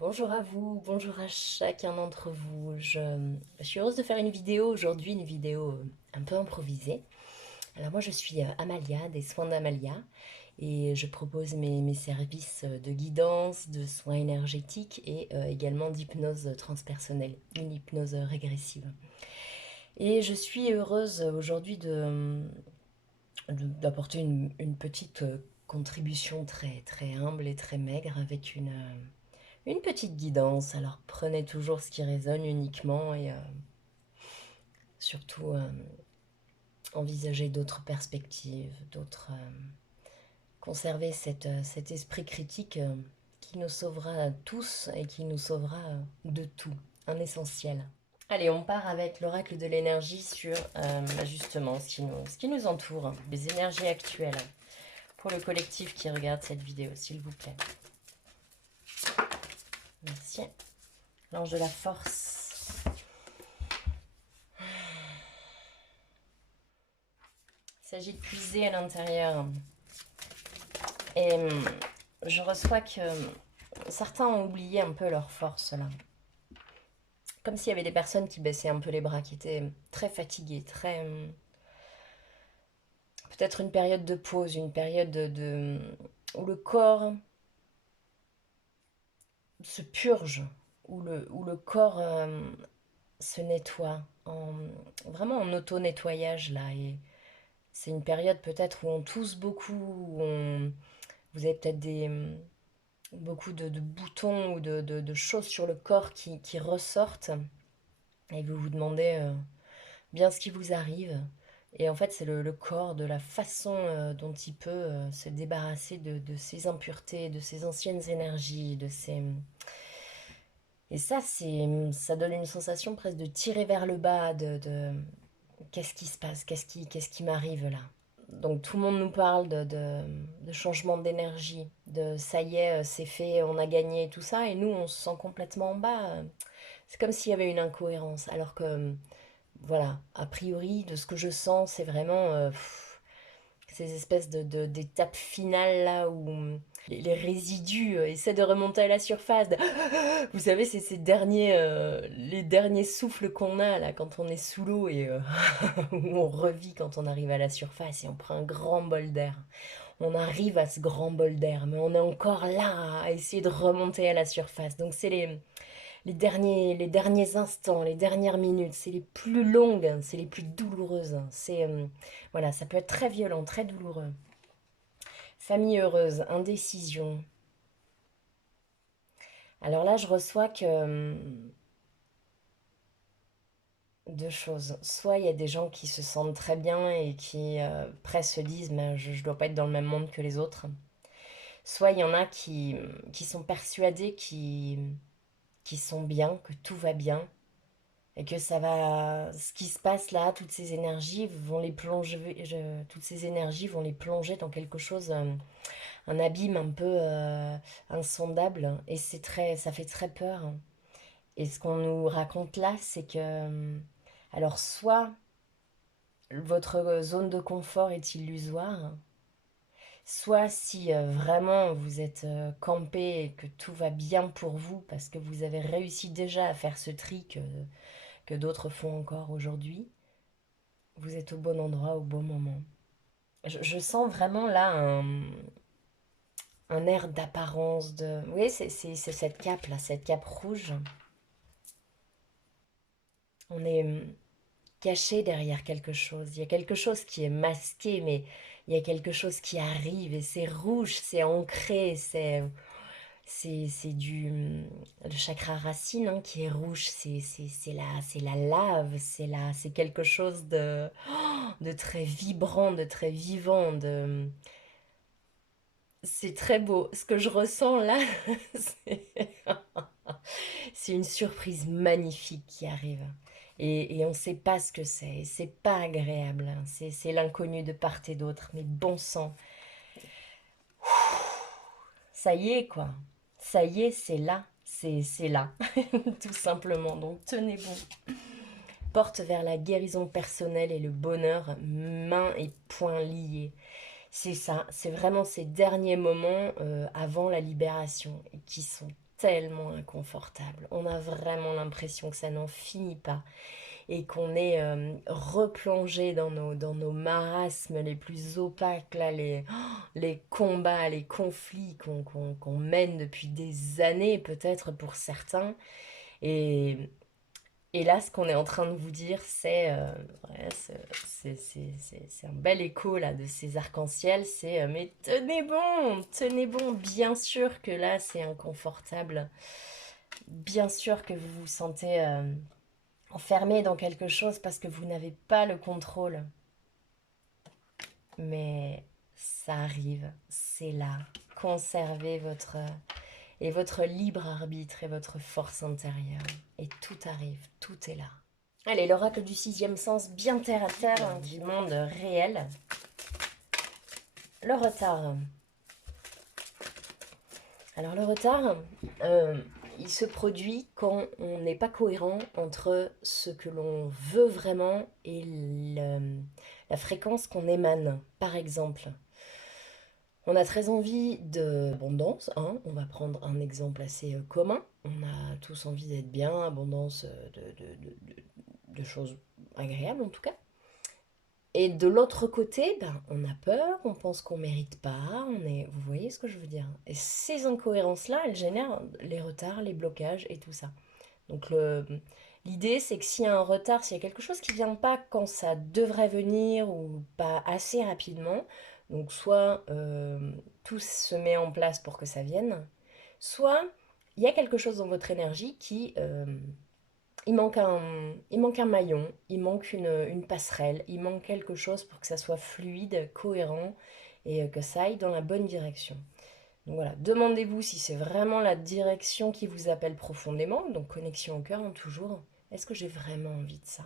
Bonjour à vous, bonjour à chacun d'entre vous. Je suis heureuse de faire une vidéo aujourd'hui, une vidéo un peu improvisée. Alors moi je suis Amalia, des soins d'Amalia, et je propose mes services de guidance, de soins énergétiques et également d'hypnose transpersonnelle, une hypnose régressive. Et je suis heureuse aujourd'hui d'apporter une petite contribution très, très humble et très maigre avec une petite guidance. Alors prenez toujours ce qui résonne uniquement et surtout envisagez d'autres perspectives, conservez cet esprit critique qui nous sauvera tous et qui nous sauvera de tout, un essentiel. Allez, on part avec l'oracle de l'énergie sur justement ce qui nous entoure, les énergies actuelles. Pour le collectif qui regarde cette vidéo, s'il vous plaît. Merci. L'ange de la force. Il s'agit de puiser à l'intérieur. Et je reçois que certains ont oublié un peu leur force là. Comme s'il y avait des personnes qui baissaient un peu les bras, qui étaient très fatiguées, très... peut-être une période de pause, une période où le corps se purge, où le corps se nettoie, vraiment en auto-nettoyage là. Et c'est une période peut-être où on tousse beaucoup, vous avez peut-être beaucoup de boutons ou de choses sur le corps qui ressortent et vous vous demandez bien ce qui vous arrive. Et en fait, c'est le corps, de la façon dont il peut se débarrasser de ses impuretés, de ses anciennes énergies, de ses... Et ça, ça donne une sensation presque de tirer vers le bas, qu'est-ce qui se passe, qu'est-ce qui m'arrive là. Donc tout le monde nous parle de changement d'énergie, de ça y est, c'est fait, on a gagné, tout ça, et nous on se sent complètement en bas. C'est comme s'il y avait une incohérence, alors que voilà, a priori, de ce que je sens, c'est vraiment ces espèces d'étapes finales là où les résidus essaient de remonter à la surface. Vous savez, c'est les derniers souffles qu'on a là quand on est sous l'eau et où on revit quand on arrive à la surface et on prend un grand bol d'air. On arrive à ce grand bol d'air, mais on est encore là à essayer de remonter à la surface. Donc c'est les derniers instants, les dernières minutes, c'est les plus longues, c'est les plus douloureuses. Voilà, ça peut être très violent, très douloureux. Famille heureuse, indécision. Alors là, je reçois que deux choses. Soit il y a des gens qui se sentent très bien et qui presque se disent mais je ne dois pas être dans le même monde que les autres. Soit il y en a qui sont persuadés qui sont bien, que tout va bien et que ça va, ce qui se passe là, toutes ces énergies vont les plonger, toutes ces énergies vont les plonger dans quelque chose, un abîme un peu insondable, et ça fait très peur. Et ce qu'on nous raconte là, c'est que, alors soit votre zone de confort est illusoire, soit si vraiment vous êtes campé et que tout va bien pour vous parce que vous avez réussi déjà à faire ce tri que d'autres font encore aujourd'hui, vous êtes au bon endroit au bon moment. Je sens vraiment là un air d'apparence de... Oui, c'est cette cape là, cette cape rouge. On est caché derrière quelque chose. Il y a quelque chose qui est masqué, mais il y a quelque chose qui arrive et c'est rouge, c'est ancré, c'est le chakra racine hein, qui est rouge, c'est la lave, c'est quelque chose de très vibrant, de très vivant, c'est très beau. Ce que je ressens là, c'est c'est une surprise magnifique qui arrive. Et on ne sait pas ce que c'est pas agréable, hein. C'est l'inconnu de part et d'autre, mais bon sang, ça y est quoi, ça y est, c'est là, c'est là, tout simplement. Donc tenez bon. Porte vers la guérison personnelle et le bonheur, mains et poings liés. C'est ça, c'est vraiment ces derniers moments avant la libération qui sont tellement inconfortable. On a vraiment l'impression que ça n'en finit pas et qu'on est replongé dans nos marasmes les plus opaques, là, les combats, les conflits qu'on mène depuis des années, peut-être pour certains. Et, et là, ce qu'on est en train de vous dire, c'est ouais, c'est un bel écho là, de ces arcs-en-ciel. C'est mais tenez bon. Bien sûr que là, c'est inconfortable. Bien sûr que vous vous sentez enfermé dans quelque chose parce que vous n'avez pas le contrôle. Mais ça arrive, c'est là. Conservez et votre libre arbitre et votre force intérieure. Et tout arrive, tout est là. Allez, l'oracle du sixième sens, bien terre à terre, du monde réel. Le retard. Alors le retard, il se produit quand on n'est pas cohérent entre ce que l'on veut vraiment et la fréquence qu'on émane. Par exemple, on a très envie d'abondance, hein. On va prendre un exemple assez commun. On a tous envie d'être bien, abondance de choses agréables en tout cas. Et de l'autre côté, ben, on a peur, on pense qu'on mérite pas, vous voyez ce que je veux dire? Et ces incohérences-là, elles génèrent les retards, les blocages et tout ça. Donc l'idée, c'est que s'il y a un retard, s'il y a quelque chose qui vient pas quand ça devrait venir ou pas assez rapidement, donc soit tout se met en place pour que ça vienne, soit il y a quelque chose dans votre énergie qui il manque un maillon, il manque une passerelle, il manque quelque chose pour que ça soit fluide, cohérent et que ça aille dans la bonne direction. Donc voilà, demandez-vous si c'est vraiment la direction qui vous appelle profondément, donc connexion au cœur, hein, toujours. Est-ce que j'ai vraiment envie de ça?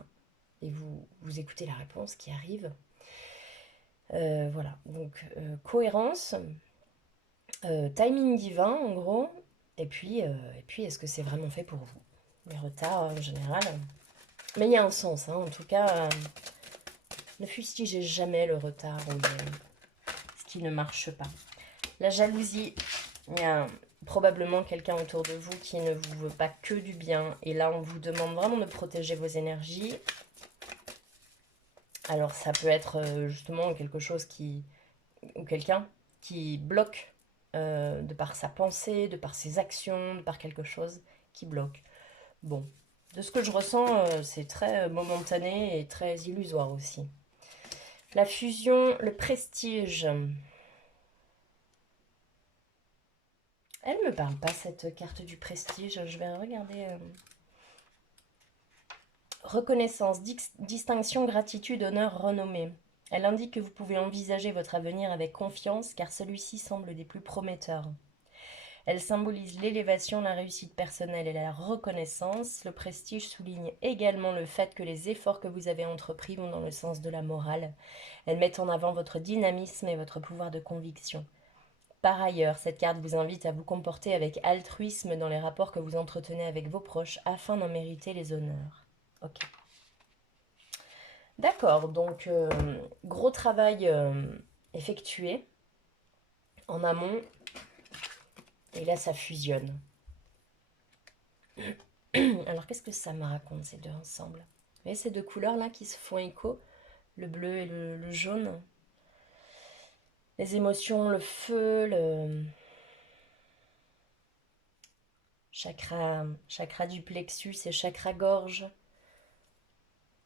Et vous écoutez la réponse qui arrive. Voilà, donc cohérence, timing divin en gros, et puis est-ce que c'est vraiment fait pour vous? Les retards en général. Mais il y a un sens, hein, en tout cas, ne fustigez jamais le retard ou ce qui ne marche pas. La jalousie, il y a probablement quelqu'un autour de vous qui ne vous veut pas que du bien. Et là, on vous demande vraiment de protéger vos énergies. Alors, ça peut être justement quelque chose ou quelqu'un qui bloque de par sa pensée, de par ses actions, de par quelque chose qui bloque. Bon, de ce que je ressens, c'est très momentané et très illusoire aussi. La fusion, le prestige. Elle me parle pas cette carte du prestige. Je vais regarder. Reconnaissance, distinction, gratitude, honneur, renommée. Elle indique que vous pouvez envisager votre avenir avec confiance car celui-ci semble des plus prometteurs. Elle symbolise l'élévation, la réussite personnelle et la reconnaissance. Le prestige souligne également le fait que les efforts que vous avez entrepris vont dans le sens de la morale. Elle met en avant votre dynamisme et votre pouvoir de conviction. Par ailleurs, cette carte vous invite à vous comporter avec altruisme dans les rapports que vous entretenez avec vos proches afin d'en mériter les honneurs. Ok. D'accord, donc gros travail effectué en amont et là ça fusionne. Alors qu'est-ce que ça me raconte ces deux ensemble? Vous voyez ces deux couleurs là qui se font écho, le bleu et le jaune? Les émotions, le feu, le chakra du plexus et chakra gorge.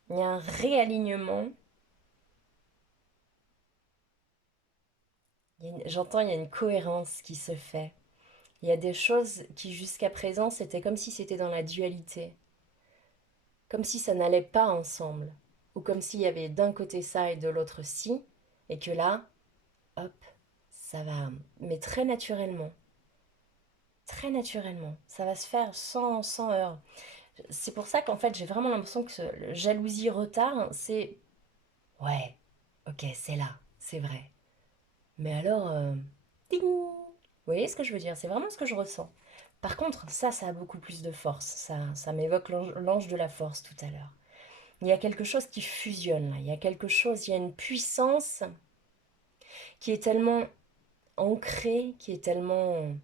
Il y a un réalignement. J'entends, il y a une cohérence qui se fait. Il y a des choses qui jusqu'à présent, c'était comme si c'était dans la dualité. Comme si ça n'allait pas ensemble. Ou comme s'il y avait d'un côté ça et de l'autre ci. Et que là, hop, ça va. Mais très naturellement. Très naturellement. Ça va se faire sans heurts. C'est pour ça qu'en fait, j'ai vraiment l'impression que jalousie retard, c'est... Ouais, ok, c'est là, c'est vrai. Mais alors, ding! Vous voyez ce que je veux dire? C'est vraiment ce que je ressens. Par contre, ça a beaucoup plus de force. Ça m'évoque l'ange de la force tout à l'heure. Il y a quelque chose qui fusionne là. Il y a quelque chose, il y a une puissance qui est tellement ancrée, qui est tellement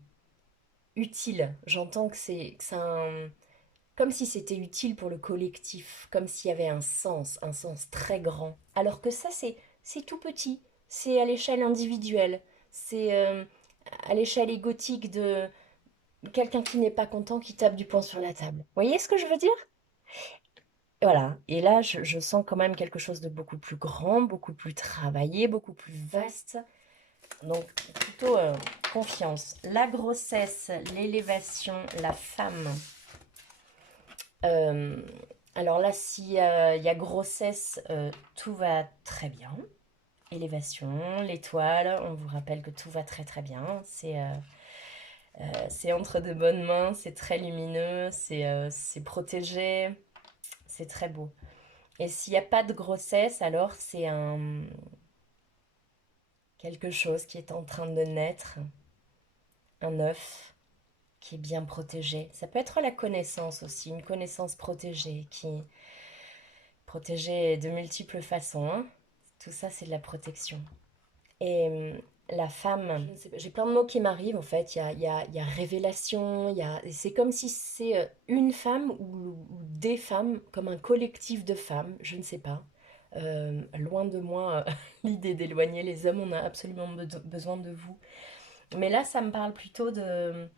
utile. J'entends que c'est un... Comme si c'était utile pour le collectif, comme s'il y avait un sens très grand. Alors que ça, c'est tout petit. C'est à l'échelle individuelle. C'est à l'échelle égotique de quelqu'un qui n'est pas content, qui tape du poing sur la table. Vous voyez ce que je veux dire? Voilà. Et là, je sens quand même quelque chose de beaucoup plus grand, beaucoup plus travaillé, beaucoup plus vaste. Donc, plutôt confiance. La grossesse, l'élévation, la femme. Euh, alors là, s'il y a grossesse, tout va très bien. Élévation, l'étoile, on vous rappelle que tout va très très bien. C'est entre de bonnes mains, c'est très lumineux, c'est protégé, c'est très beau. Et s'il n'y a pas de grossesse, alors c'est quelque chose qui est en train de naître, un œuf qui est bien protégé. Ça peut être la connaissance aussi, une connaissance protégée qui est protégée de multiples façons, hein. Tout ça, c'est de la protection. Et la femme, je ne sais pas, j'ai plein de mots qui m'arrivent en fait. Il y a révélation, c'est comme si c'est une femme ou des femmes, comme un collectif de femmes, je ne sais pas. Loin de moi l'idée d'éloigner les hommes, on a absolument besoin de vous. Mais là, ça me parle plutôt de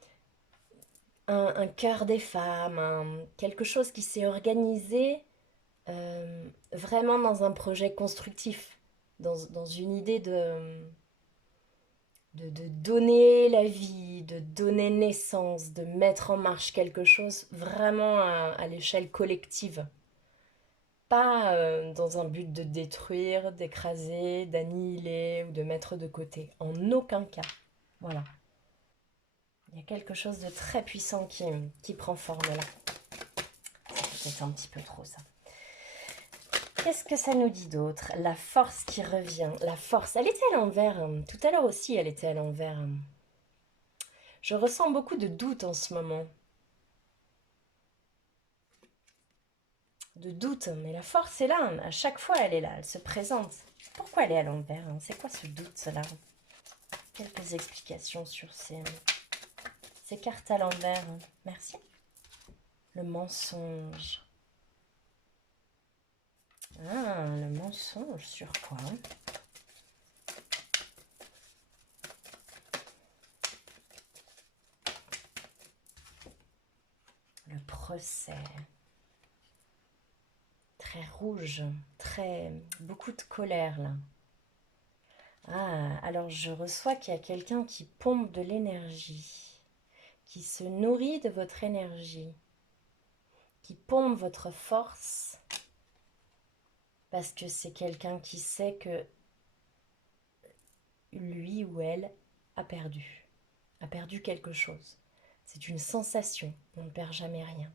un cœur des femmes, quelque chose qui s'est organisé vraiment dans un projet constructif, dans une idée de donner la vie, de donner naissance, de mettre en marche quelque chose vraiment à l'échelle collective. Pas dans un but de détruire, d'écraser, d'annihiler ou de mettre de côté. En aucun cas. Voilà. Il y a quelque chose de très puissant qui prend forme là. C'est peut-être un petit peu trop ça. Qu'est-ce que ça nous dit d'autre? La force qui revient. La force, elle était à l'envers. Tout à l'heure aussi, elle était à l'envers. Je ressens beaucoup de doutes en ce moment. De doute, mais la force est là. À chaque fois, elle est là. Elle se présente. Pourquoi elle est à l'envers? C'est quoi ce doute-là? Quelques explications sur ces cartes à l'envers. Merci. Le mensonge. Ah, le mensonge sur quoi? Le procès. Très rouge, très beaucoup de colère là. Ah, alors je reçois qu'il y a quelqu'un qui pompe de l'énergie, qui se nourrit de votre énergie, qui pompe votre force, parce que c'est quelqu'un qui sait que lui ou elle a perdu quelque chose. C'est une sensation, on ne perd jamais rien.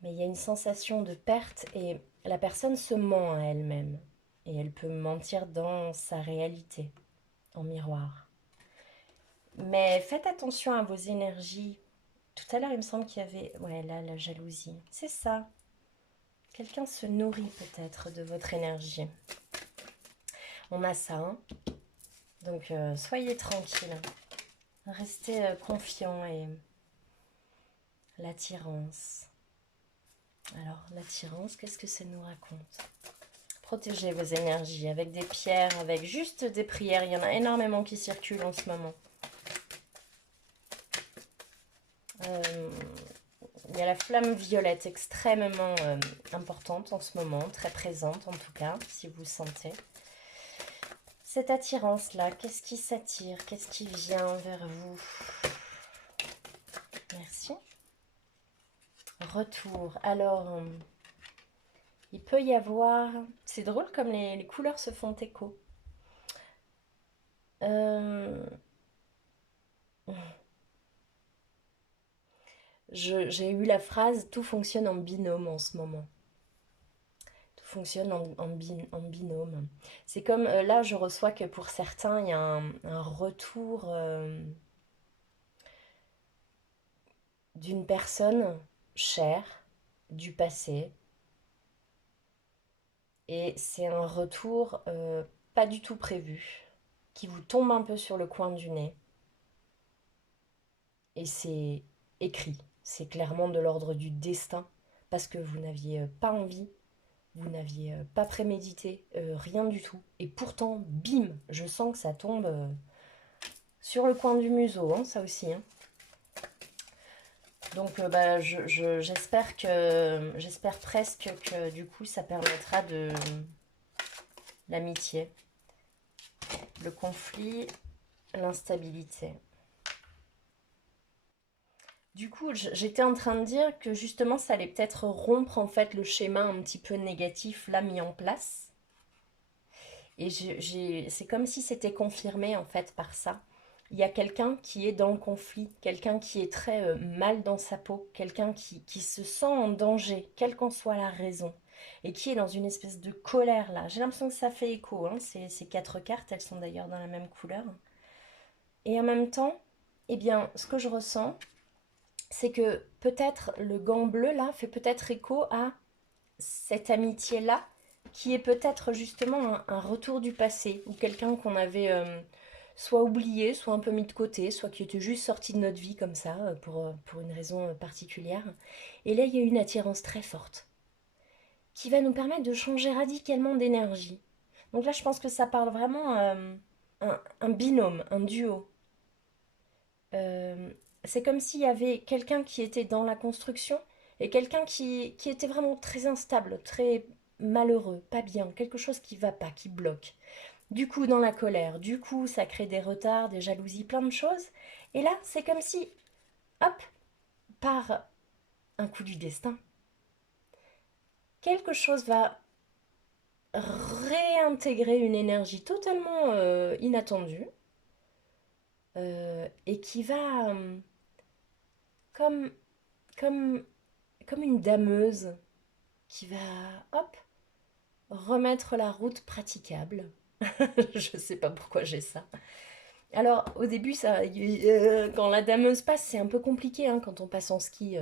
Mais il y a une sensation de perte et la personne se ment à elle-même. Et elle peut mentir dans sa réalité, en miroir. Mais faites attention à vos énergies. Tout à l'heure, il me semble qu'il y avait... Ouais, là, la jalousie. C'est ça. Quelqu'un se nourrit peut-être de votre énergie. On a ça, hein. Donc, soyez tranquille. Restez confiant et... L'attirance. Alors, l'attirance, qu'est-ce que ça nous raconte? Protégez vos énergies avec des pierres, avec juste des prières. Il y en a énormément qui circulent en ce moment. Il y a la flamme violette extrêmement importante en ce moment, très présente en tout cas, si vous sentez. Cette attirance-là, qu'est-ce qui s'attire? Qu'est-ce qui vient vers vous? Merci. Retour. Alors, il peut y avoir... C'est drôle comme les couleurs se font écho. J'ai eu la phrase «tout fonctionne en binôme» en ce moment. Tout fonctionne en binôme. C'est comme là, je reçois que pour certains, il y a un retour d'une personne chère du passé. Et c'est un retour pas du tout prévu, qui vous tombe un peu sur le coin du nez. Et c'est écrit. C'est clairement de l'ordre du destin parce que vous n'aviez pas envie, vous n'aviez pas prémédité, rien du tout. Et pourtant, bim, je sens que ça tombe sur le coin du museau, hein, ça aussi. Hein. Donc bah, j'espère presque que du coup ça permettra de l'amitié, le conflit, l'instabilité. Du coup, j'étais en train de dire que justement ça allait peut-être rompre en fait le schéma un petit peu négatif là mis en place. Et c'est comme si c'était confirmé en fait par ça. Il y a quelqu'un qui est dans le conflit, quelqu'un qui est très mal dans sa peau, quelqu'un qui se sent en danger, quelle qu'en soit la raison, et qui est dans une espèce de colère là. J'ai l'impression que ça fait écho, hein, ces quatre cartes, elles sont d'ailleurs dans la même couleur. Et en même temps, eh bien, ce que je ressens, c'est que peut-être le gant bleu là fait peut-être écho à cette amitié-là, qui est peut-être justement un retour du passé, ou quelqu'un qu'on avait soit oublié, soit un peu mis de côté, soit qui était juste sorti de notre vie comme ça, pour une raison particulière. Et là, il y a une attirance très forte, qui va nous permettre de changer radicalement d'énergie. Donc là, je pense que ça parle vraiment un binôme, un duo. Euh, c'est comme s'il y avait quelqu'un qui était dans la construction et quelqu'un qui était vraiment très instable, très malheureux, pas bien, quelque chose qui va pas, qui bloque. Du coup, dans la colère, du coup, ça crée des retards, des jalousies, plein de choses. Et là, c'est comme si, hop, par un coup du destin, quelque chose va réintégrer une énergie totalement inattendue et qui va, comme, comme, comme une dameuse, qui va, hop, remettre la route praticable. Je sais pas pourquoi j'ai ça. Alors, au début, quand la dameuse passe, c'est un peu compliqué, hein, quand on passe en ski.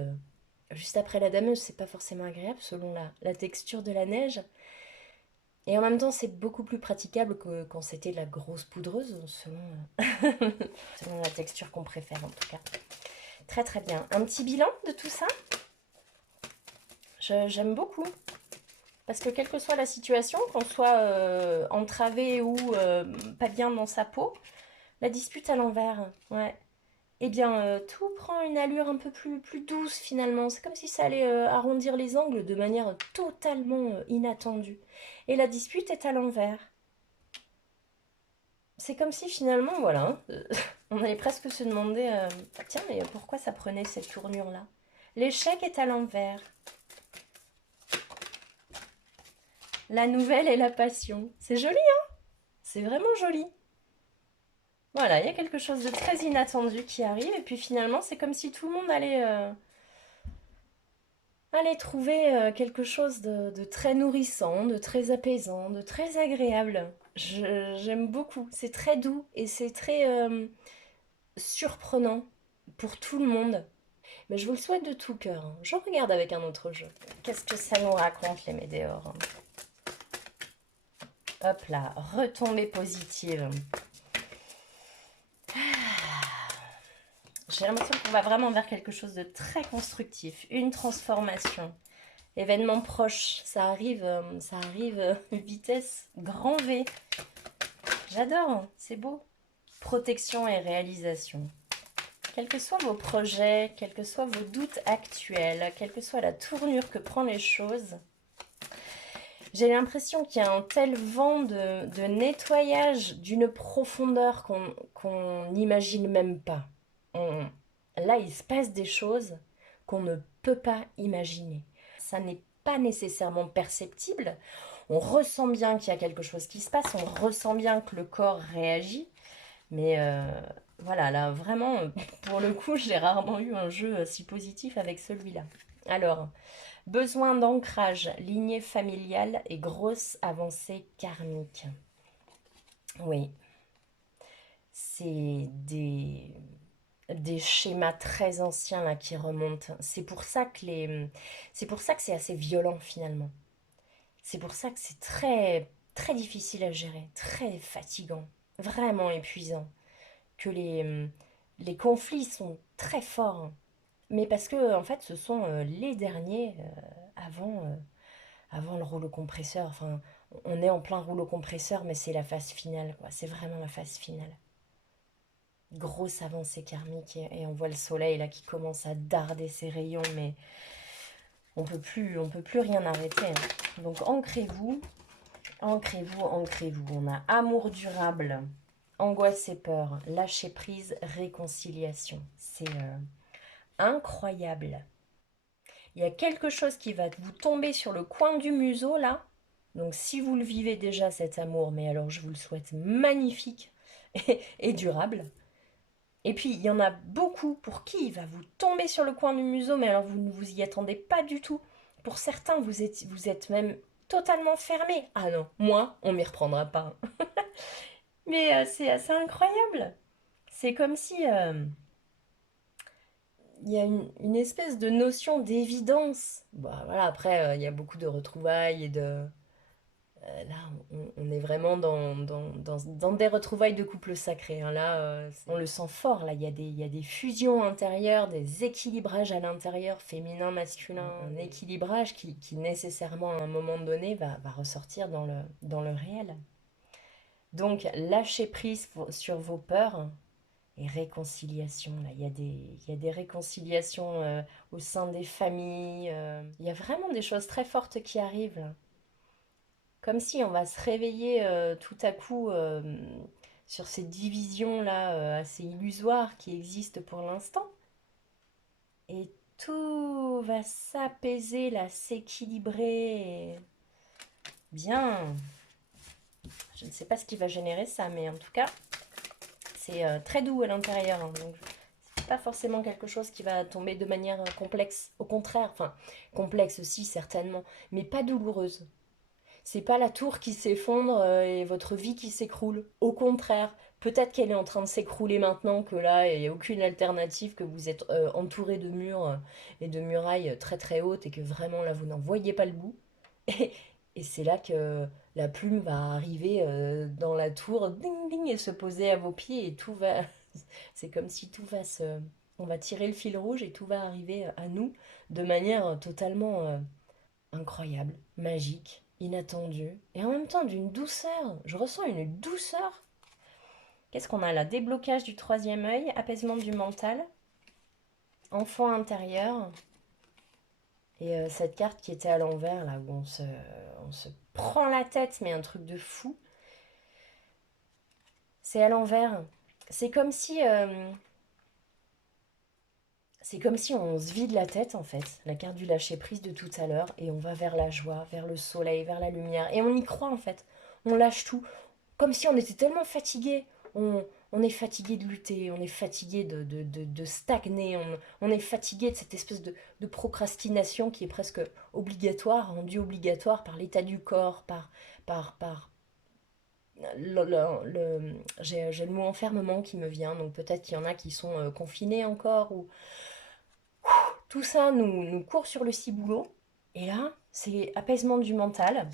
Juste après la dameuse, c'est pas forcément agréable selon la texture de la neige. Et en même temps, c'est beaucoup plus praticable que quand c'était de la grosse poudreuse, selon la texture qu'on préfère en tout cas. Très très bien. Un petit bilan de tout ça. J'aime beaucoup. Parce que quelle que soit la situation, qu'on soit entravé ou pas bien dans sa peau, la dispute à l'envers, ouais. Eh bien, tout prend une allure un peu plus douce finalement. C'est comme si ça allait arrondir les angles de manière totalement inattendue. Et la dispute est à l'envers. C'est comme si finalement, voilà, hein, on allait presque se demander, tiens, mais pourquoi ça prenait cette tournure-là? L'échec est à l'envers. La nouvelle est la passion. C'est joli, hein? C'est vraiment joli. Voilà, il y a quelque chose de très inattendu qui arrive, et puis finalement, c'est comme si tout le monde allait trouver quelque chose de très nourrissant, de très apaisant, de très agréable. J'aime beaucoup. C'est très doux et c'est très surprenant pour tout le monde. Mais je vous le souhaite de tout cœur. Hein. Je regarde avec un autre jeu. Qu'est-ce que ça nous raconte, les météores? Hop là, retombée positive. J'ai l'impression qu'on va vraiment vers quelque chose de très constructif, une transformation. Événement proche, ça arrive vitesse grand V. J'adore, hein, c'est beau. Protection et réalisation. Quels que soient vos projets, quels que soient vos doutes actuels, quelle que soit la tournure que prend les choses, j'ai l'impression qu'il y a un tel vent de nettoyage d'une profondeur qu'on n'imagine même pas. Là, il se passe des choses qu'on ne peut pas imaginer. Ça n'est pas nécessairement perceptible. On ressent bien qu'il y a quelque chose qui se passe, on ressent bien que le corps réagit. Mais voilà, là, vraiment, pour le coup, j'ai rarement eu un jeu si positif avec celui-là. Alors, besoin d'ancrage, lignée familiale et grosse avancée karmique. Oui, c'est des schémas très anciens là qui remontent. C'est pour ça que c'est assez violent finalement. C'est pour ça que c'est très très difficile à gérer, très fatigant, vraiment épuisant. Que Les conflits sont très forts, hein. Mais parce que, en fait, ce sont les derniers avant, avant le rouleau compresseur. Enfin, on est en plein rouleau compresseur, mais c'est la phase finale, quoi. C'est vraiment la phase finale. Grosse avancée karmique et on voit le soleil là qui commence à darder ses rayons, mais on peut plus rien arrêter, hein. Donc ancrez-vous, ancrez-vous, ancrez-vous. On a amour durable, angoisse et peur, lâcher prise, réconciliation. C'est incroyable. Il y a quelque chose qui va vous tomber sur le coin du museau là. Donc si vous le vivez déjà cet amour, mais alors je vous le souhaite magnifique et durable. Et puis il y en a beaucoup pour qui il va vous tomber sur le coin du museau, mais alors vous ne vous y attendez pas du tout. Pour certains, vous êtes même totalement fermé. Ah non, moi, on m'y reprendra pas. Mais c'est assez incroyable. C'est comme si il y a une espèce de notion d'évidence. Bah, voilà, après, il y a beaucoup de retrouvailles et de... là, on est vraiment dans des retrouvailles de couple sacré, hein. Là, on le sent fort. Là, il y a des fusions intérieures, des équilibrages à l'intérieur, féminin, masculin. Un équilibrage qui nécessairement, à un moment donné, va ressortir dans le réel. Donc, lâchez prise sur vos peurs et réconciliation. Là, il y a des réconciliations au sein des familles. Il y a vraiment des choses très fortes qui arrivent, là. Comme si on va se réveiller tout à coup sur ces divisions-là assez illusoires qui existent pour l'instant. Et tout va s'apaiser, là, s'équilibrer. Bien. Je ne sais pas ce qui va générer ça, mais en tout cas, c'est très doux à l'intérieur, hein. Donc, c'est pas forcément quelque chose qui va tomber de manière complexe. Au contraire, enfin, complexe aussi, certainement, mais pas douloureuse. C'est pas la tour qui s'effondre et votre vie qui s'écroule. Au contraire, peut-être qu'elle est en train de s'écrouler maintenant, que là, il n'y a aucune alternative, que vous êtes entouré de murs et de murailles très très hautes et que vraiment là, vous n'en voyez pas le bout. Et, et c'est là que la plume va arriver dans la tour, ding ding, et se poser à vos pieds et tout va... C'est comme si tout va se... On va tirer le fil rouge et tout va arriver à nous de manière totalement incroyable, magique, inattendue, et en même temps d'une douceur. Je ressens une douceur. Qu'est-ce qu'on a là? Déblocage du troisième œil, apaisement du mental, enfant intérieur, et cette carte qui était à l'envers, là où on se prend la tête, mais un truc de fou. C'est à l'envers. C'est comme si... c'est comme si on se vide la tête en fait, la carte du lâcher prise de tout à l'heure, et on va vers la joie, vers le soleil, vers la lumière, et on y croit en fait. On lâche tout, comme si on était tellement fatigué. On est fatigué de lutter, on est fatigué de stagner, on est fatigué de cette espèce de procrastination qui est presque obligatoire, rendue obligatoire par l'état du corps, par j'ai le mot enfermement qui me vient, donc peut-être qu'il y en a qui sont confinés encore, ou tout ça nous court sur le ciboulot, et là, c'est apaisement du mental,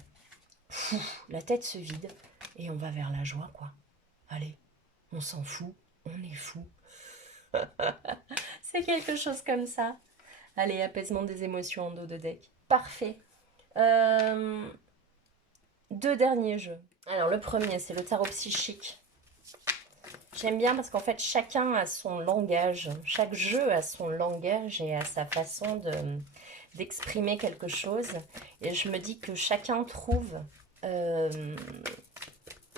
la tête se vide, et on va vers la joie, quoi. Allez, on s'en fout, on est fou. C'est quelque chose comme ça. Allez, apaisement des émotions en dos de deck. Parfait. Euh, Deux derniers jeux. Alors, le premier, c'est le tarot psychique. J'aime bien parce qu'en fait, chacun a son langage. Chaque jeu a son langage et a sa façon d'exprimer quelque chose. Et je me dis que chacun trouve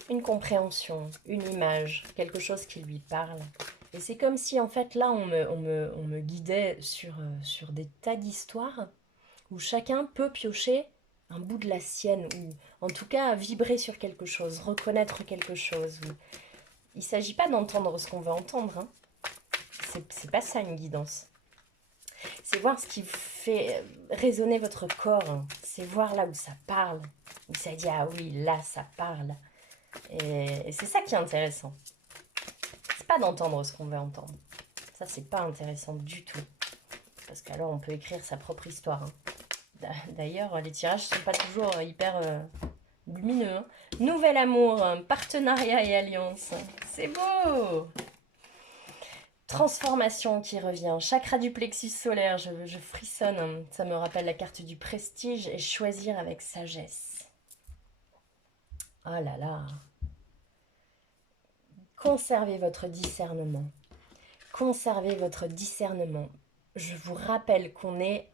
une compréhension, une image, quelque chose qui lui parle. Et c'est comme si en fait là on me guidait sur des tas d'histoires où chacun peut piocher un bout de la sienne, ou en tout cas vibrer sur quelque chose, reconnaître quelque chose. Il ne s'agit pas d'entendre ce qu'on veut entendre, hein. C'est pas ça une guidance. C'est voir ce qui fait résonner votre corps, hein. C'est voir là où ça parle, où ça dit ah oui, là ça parle. Et c'est ça qui est intéressant. C'est pas d'entendre ce qu'on veut entendre. Ça, c'est pas intéressant du tout. Parce qu'alors, on peut écrire sa propre histoire, hein. D'ailleurs, les tirages sont pas toujours hyper lumineux, hein. Nouvel amour, partenariat et alliance. C'est beau! Transformation qui revient. Chakra du plexus solaire, je frissonne. Ça me rappelle la carte du prestige et choisir avec sagesse. Oh là là. Conservez votre discernement. Conservez votre discernement. Je vous rappelle qu'on est...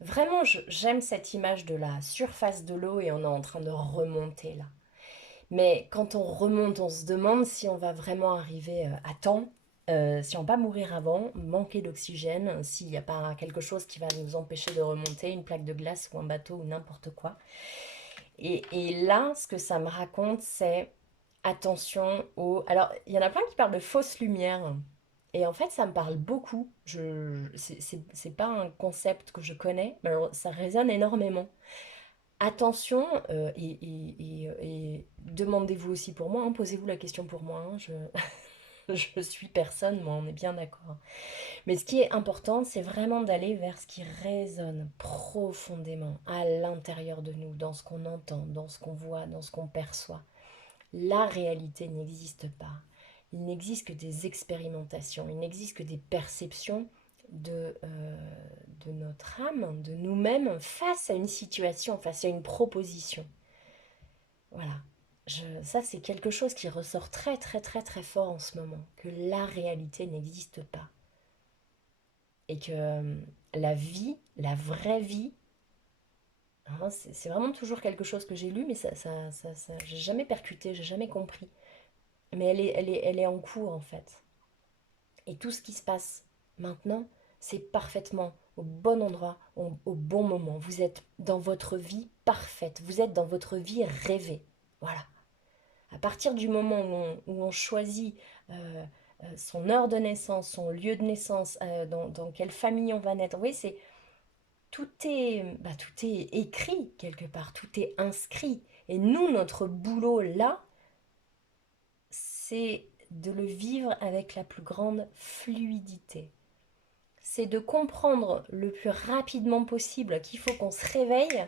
vraiment, j'aime cette image de la surface de l'eau et on est en train de remonter là. Mais quand on remonte, on se demande si on va vraiment arriver à temps, si on va mourir avant, manquer d'oxygène, s'il n'y a pas quelque chose qui va nous empêcher de remonter, une plaque de glace ou un bateau ou n'importe quoi. Et là, ce que ça me raconte, c'est attention aux... Alors, il y en a plein qui parlent de fausses lumières. Et en fait, ça me parle beaucoup. C'est pas un concept que je connais, mais alors, ça résonne énormément. Attention, et demandez-vous aussi pour moi, hein, posez-vous la question pour moi, hein, je suis personne, moi, on est bien d'accord. Mais ce qui est important, c'est vraiment d'aller vers ce qui résonne profondément à l'intérieur de nous, dans ce qu'on entend, dans ce qu'on voit, dans ce qu'on perçoit. La réalité n'existe pas. Il n'existe que des expérimentations, il n'existe que des perceptions de notre âme, de nous-mêmes, face à une situation, face à une proposition. Voilà. Ça, c'est quelque chose qui ressort très, très, très, très fort en ce moment, que la réalité n'existe pas. Et que la vie, la vraie vie, hein, c'est vraiment toujours quelque chose que j'ai lu, mais j'ai jamais percuté, j'ai jamais compris. Mais elle est en cours, en fait. Et tout ce qui se passe maintenant, c'est parfaitement au bon endroit, au bon moment. Vous êtes dans votre vie parfaite, vous êtes dans votre vie rêvée. Voilà. À partir du moment où on choisit son heure de naissance, son lieu de naissance, dans quelle famille on va naître, oui, tout est écrit quelque part, tout est inscrit. Et nous, notre boulot là, c'est de le vivre avec la plus grande fluidité. C'est de comprendre le plus rapidement possible qu'il faut qu'on se réveille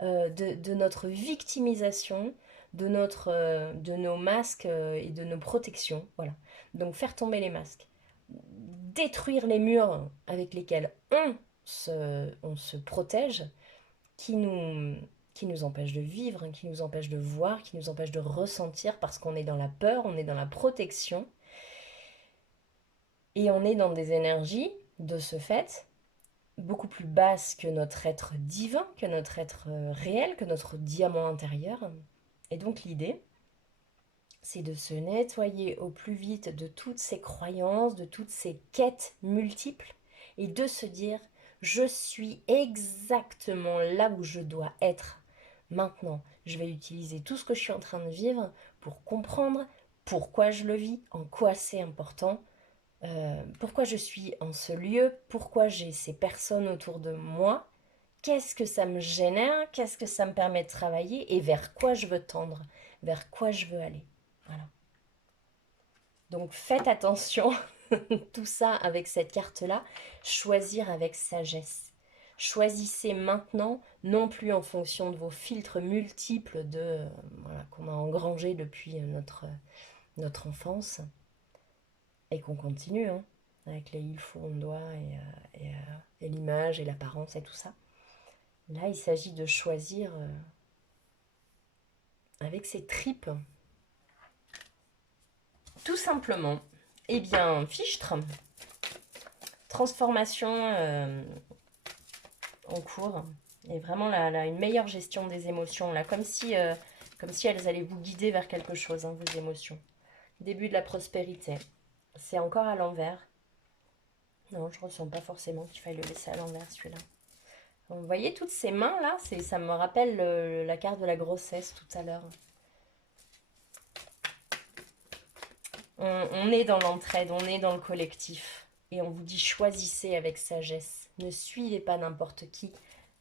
de notre victimisation, de nos masques et de nos protections. Voilà. Donc faire tomber les masques. Détruire les murs avec lesquels on se protège, qui nous, qui nous empêchent de vivre, qui nous empêchent de voir, qui nous empêchent de ressentir parce qu'on est dans la peur, on est dans la protection. Et on est dans des énergies, de ce fait, beaucoup plus basses que notre être divin, que notre être réel, que notre diamant intérieur. Et donc l'idée, c'est de se nettoyer au plus vite de toutes ces croyances, de toutes ces quêtes multiples, et de se dire, je suis exactement là où je dois être maintenant. Je vais utiliser tout ce que je suis en train de vivre pour comprendre pourquoi je le vis, en quoi c'est important, pourquoi je suis en ce lieu, pourquoi j'ai ces personnes autour de moi, qu'est-ce que ça me génère, qu'est-ce que ça me permet de travailler et vers quoi je veux tendre, vers quoi je veux aller. Voilà. Donc faites attention, tout ça avec cette carte-là, choisir avec sagesse. Choisissez maintenant, non plus en fonction de vos filtres multiples voilà, qu'on a engrangés depuis notre enfance, et qu'on continue, hein, avec les il faut, on doit, et l'image et l'apparence et tout ça. Là, il s'agit de choisir avec ses tripes. Tout simplement. Eh bien, fichtre, transformation en cours, et vraiment une meilleure gestion des émotions, là, comme si elles allaient vous guider vers quelque chose, hein, vos émotions. Début de la prospérité. C'est encore à l'envers. Non, je ressens pas forcément qu'il faille le laisser à l'envers, celui-là. Vous voyez toutes ces mains là, ça me rappelle la carte de la grossesse tout à l'heure. On est dans l'entraide, on est dans le collectif. Et on vous dit choisissez avec sagesse. Ne suivez pas n'importe qui.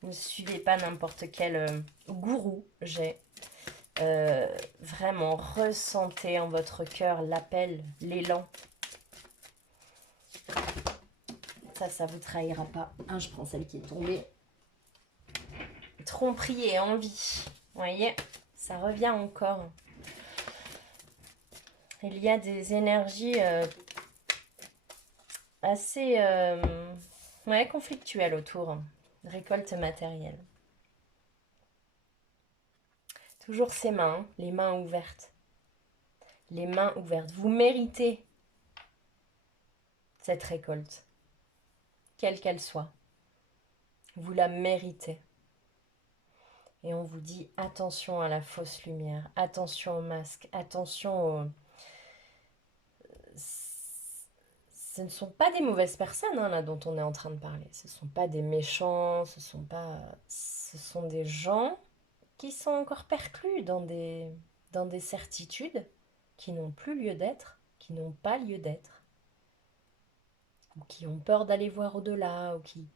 Ne suivez pas n'importe quel gourou. Vraiment, ressentez en votre cœur l'appel, l'élan. Ça vous trahira pas. Je prends celle qui est tombée. Tromperie et envie. Vous voyez, ça revient encore. Il y a des énergies assez ouais, conflictuel autour. Récolte matérielle. Toujours ses mains, les mains ouvertes. Les mains ouvertes. Vous méritez cette récolte, quelle qu'elle soit. Vous la méritez. Et on vous dit attention à la fausse lumière, attention au masque, attention au... Ce ne sont pas des mauvaises personnes là dont on est en train de parler. Ce ne sont pas des méchants, ce sont des gens qui sont encore perclus dans des certitudes qui n'ont plus lieu d'être, qui n'ont pas lieu d'être, ou qui ont peur d'aller voir au-delà, ou qui...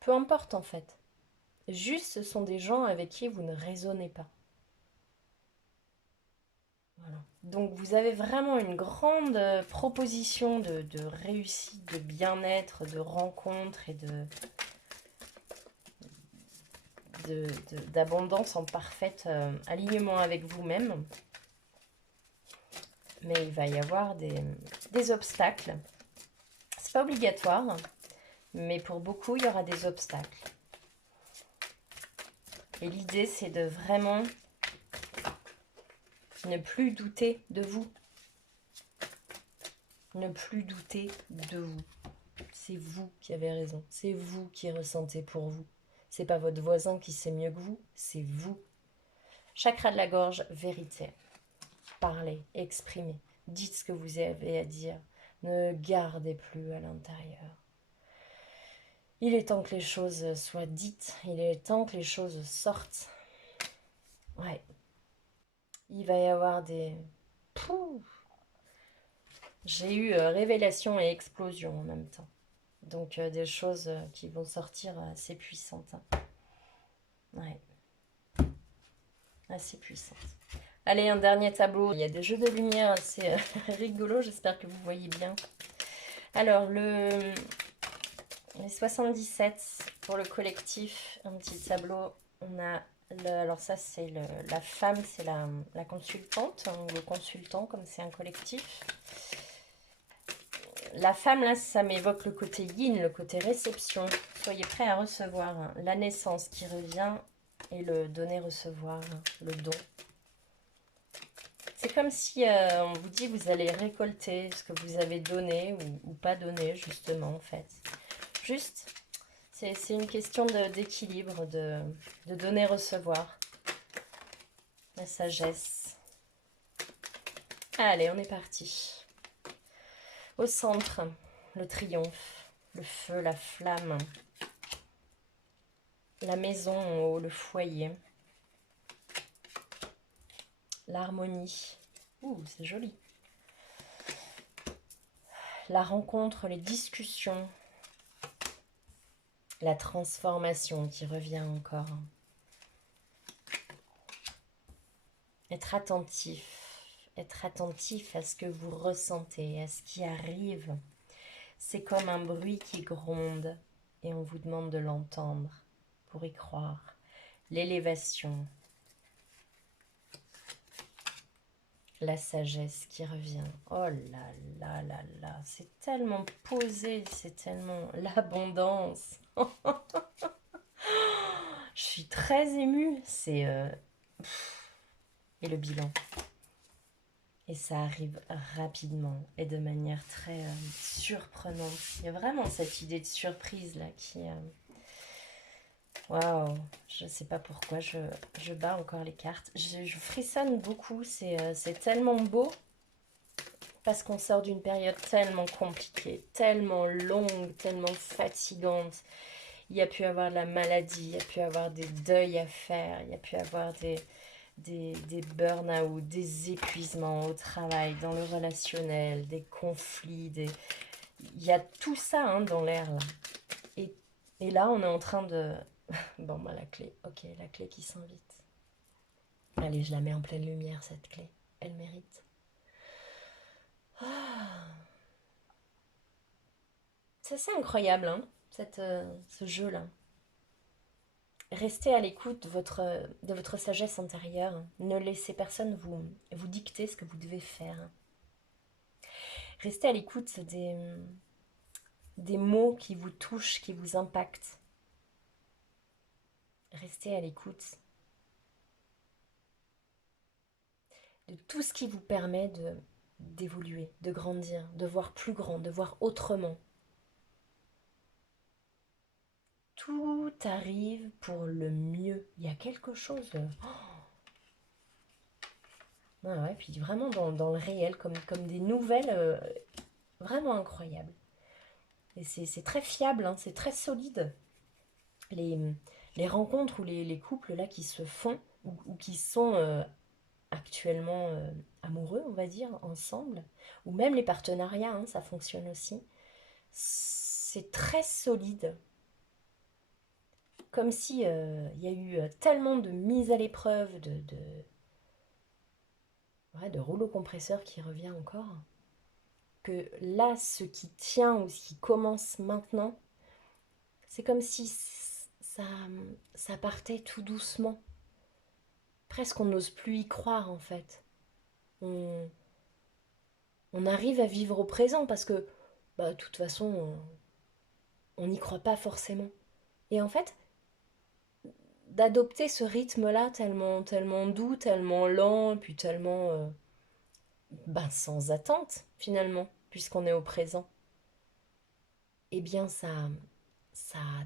Peu importe en fait. Juste, ce sont des gens avec qui vous ne raisonnez pas. Voilà. Donc vous avez vraiment une grande proposition de réussite, de bien-être, de rencontre et d'abondance en parfait alignement avec vous-même. Mais il va y avoir des obstacles. C'est pas obligatoire, mais pour beaucoup, il y aura des obstacles. Et l'idée, c'est de vraiment ne plus douter de vous. Ne plus douter de vous. C'est vous qui avez raison. C'est vous qui ressentez pour vous. C'est pas votre voisin qui sait mieux que vous, c'est vous. Chakra de la gorge, vérité. Parlez, exprimez. Dites ce que vous avez à dire. Ne gardez plus à l'intérieur. Il est temps que les choses soient dites. Il est temps que les choses sortent. Ouais. Il va y avoir des... Pouh. J'ai eu révélation et explosion en même temps. Donc des choses qui vont sortir assez puissantes. Ouais. Assez puissantes. Allez, un dernier tableau. Il y a des jeux de lumière assez rigolos. J'espère que vous voyez bien. Alors, les 77 pour le collectif. Un petit tableau. On a... alors ça, c'est la femme, c'est la consultante. Hein, le consultant, comme c'est un collectif. La femme, là, ça m'évoque le côté yin, le côté réception. Soyez prêts à recevoir la naissance qui revient et le donner-recevoir, le don. C'est comme si on vous dit vous allez récolter ce que vous avez donné ou pas donné, justement, en fait. Juste, c'est une question d'équilibre, de donner-recevoir. La sagesse. Allez, on est parti. Au centre, le triomphe, le feu, la flamme, la maison en haut, le foyer, l'harmonie. Ouh, c'est joli. La rencontre, les discussions, la transformation qui revient encore. Être attentif à ce que vous ressentez, à ce qui arrive. C'est comme un bruit qui gronde et on vous demande de l'entendre pour y croire. L'élévation, la sagesse qui revient. Oh là là là là, c'est tellement posé, c'est tellement l'abondance. Je suis très émue. C'est et le bilan. Et ça arrive rapidement et de manière très surprenante. Il y a vraiment cette idée de surprise là qui... Waouh, je ne sais pas pourquoi je bats encore les cartes. Je frissonne beaucoup, c'est tellement beau parce qu'on sort d'une période tellement compliquée, tellement longue, tellement fatigante. Il y a pu avoir de la maladie, il y a pu avoir des deuils à faire, il y a pu avoir des burn-out, des épuisements au travail, dans le relationnel, des conflits, il y a tout ça hein, dans l'air là. Et là, on est en train de... Bon, bah la clé, ok, la clé qui s'invite. Allez, je la mets en pleine lumière, cette clé. Elle mérite. Ah. C'est assez incroyable, hein, ce jeu-là. Restez à l'écoute de votre sagesse intérieure. Ne laissez personne vous dicter ce que vous devez faire. Restez à l'écoute des mots qui vous touchent, qui vous impactent. Restez à l'écoute de tout ce qui vous permet d'évoluer, de grandir, de voir plus grand, de voir autrement. Tout arrive pour le mieux. Il y a quelque chose. Ouais, ouais, puis vraiment dans le réel, comme des nouvelles vraiment incroyables. Et c'est très fiable, hein, c'est très solide. Les, les rencontres ou les couples là qui se font ou qui sont actuellement amoureux, on va dire, ensemble, ou même les partenariats, hein, ça fonctionne aussi. C'est très solide, comme si il y a eu tellement de mises à l'épreuve, ouais, de rouleau compresseur qui revient encore, que là, ce qui tient ou ce qui commence maintenant, c'est comme si ça, ça partait tout doucement. Presque on n'ose plus y croire en fait. On, on arrive à vivre au présent parce que, bah, de toute façon, on n'y croit pas forcément. Et en fait, d'adopter ce rythme-là tellement, tellement doux, tellement lent, puis tellement ben, sans attente finalement, puisqu'on est au présent, eh bien ça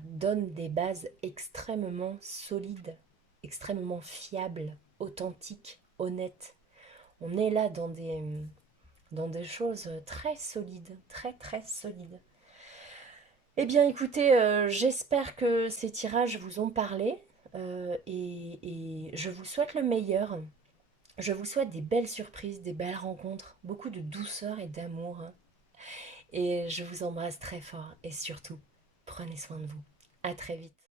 donne des bases extrêmement solides, extrêmement fiables, authentiques, honnêtes. On est là dans des choses très solides, très très solides. Eh bien écoutez, j'espère que ces tirages vous ont parlé et je vous souhaite le meilleur. Je vous souhaite des belles surprises, des belles rencontres, beaucoup de douceur et d'amour. Et je vous embrasse très fort et surtout, prenez soin de vous. À très vite.